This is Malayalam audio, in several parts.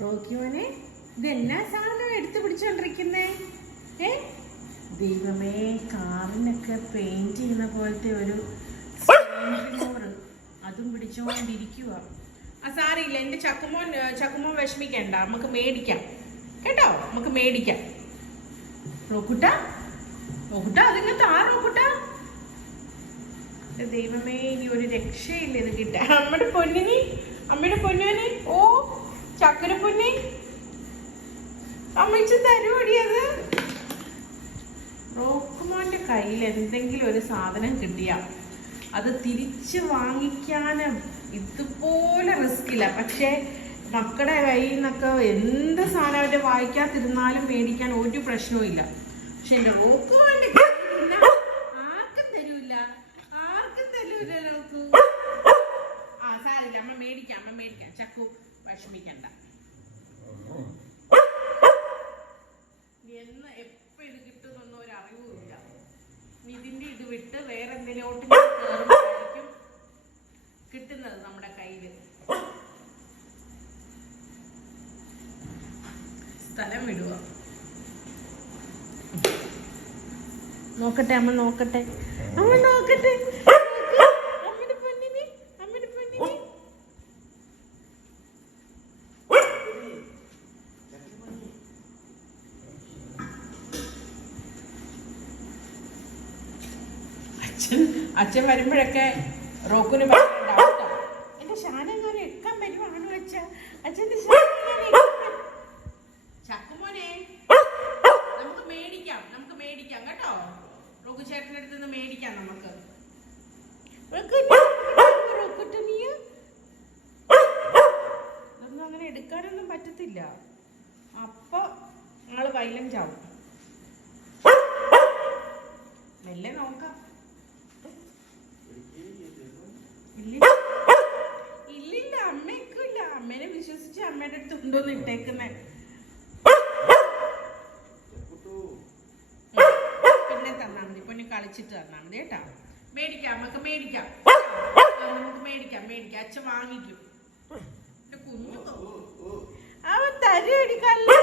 റോക്കിയോനെ ഇതെല്ലാ സാധനവും എടുത്തു പിടിച്ചോണ്ടിരിക്കുന്നേ. ദൈവമേ, കാറിനൊക്കെ പെയിന്റ് ചെയ്യുന്ന പോലത്തെ ഒരു അതും പിടിച്ചോണ്ടിരിക്കുക. സാറിയില്ല, എന്റെ ചക്കുമോൻ വിഷമിക്കണ്ട, നമുക്ക് മേടിക്കാം കേട്ടോ, നമുക്ക് മേടിക്കാം. റോക്കുട്ട അതിങ്ങനത്തെ റോക്കുട്ട, ദൈവമേ, ഇനി ഒരു രക്ഷയില്ല ഇത് കിട്ടാൻ. അമ്മയുടെ പൊന്നുവിന് ഓ ചക്കര പൊന്നി, അമ്മച്ച് തരുവടിയത്. റോക്കുമോന്റെ കയ്യിൽ എന്തെങ്കിലും ഒരു സാധനം കിട്ടിയ അത് തിരിച്ച് വാങ്ങിക്കാനും ഇതുപോലെ റിസ്ക് ഇല്ല. പക്ഷേ മക്കളുടെ കയ്യിൽ നിന്നൊക്കെ എന്ത് സാധനം അവരെ വായിക്കാതിരുന്നാലും മേടിക്കാൻ ഒരു പ്രശ്നവും ഇല്ല. പക്ഷെ എന്റെ റോക്കുമോന്റെ ആർക്കും തരൂല റോക്കു. സാരില്ല, അമ്മ മേടിക്കാം. ചക്കു വിഷമിക്കണ്ട. എന്ന് എപ്പോ ഇത് കിട്ടുന്നൊന്നും ഒരു അറിവുമില്ല. ഇതിന്റെ ഇത് വിട്ട് വേറെ എന്തിനോട്ട് കയറുമ്പോഴായിരിക്കും കിട്ടുന്നത് നമ്മുടെ കയ്യില്. സ്ഥലം വിടുക. നോക്കട്ടെ അമ്മ നോക്കട്ടെ. അമ്മയുടെ പൊന്നിനി അച്ഛൻ വരുമ്പോഴൊക്കെ റോക്കുന് എന്റെ ഷാനെങ്ങാനും എടുക്കാൻ വരുവാണ് വെച്ച അച്ഛന്റെ ചക്കുമോനെ നമുക്ക് മേടിക്കാം കേട്ടോ. റോക്കു ചേട്ടൻ്റെ അടുത്ത് നിന്ന് മേടിക്കാം നമുക്ക്. ഇതൊന്നും അങ്ങനെ എടുക്കാനൊന്നും പറ്റത്തില്ല. അപ്പൊ ഞങ്ങള് വൈലന്റ് ആവും. മെല്ലെ നോക്കാം. ഇല്ലില്ല, അമ്മയ്ക്കില്ല. അമ്മേനെ വിശ്വസിച്ച് അമ്മയുടെ അടുത്ത് കൊണ്ടുവന്ന് ഇട്ടേക്കുന്നേ. പിന്നെ തന്നാ മതി, പൊന്നു കളിച്ചിട്ട് തന്നാ മതി കേട്ടാ. നമുക്ക് മേടിക്കാം. അച്ഛൻ വാങ്ങിക്കും. കുഞ്ഞു അവൻ തരുവടി കല്ല്.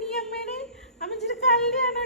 നീ അമ്മേനെ അമ്മച്ചിട്ട് കല്യാണോ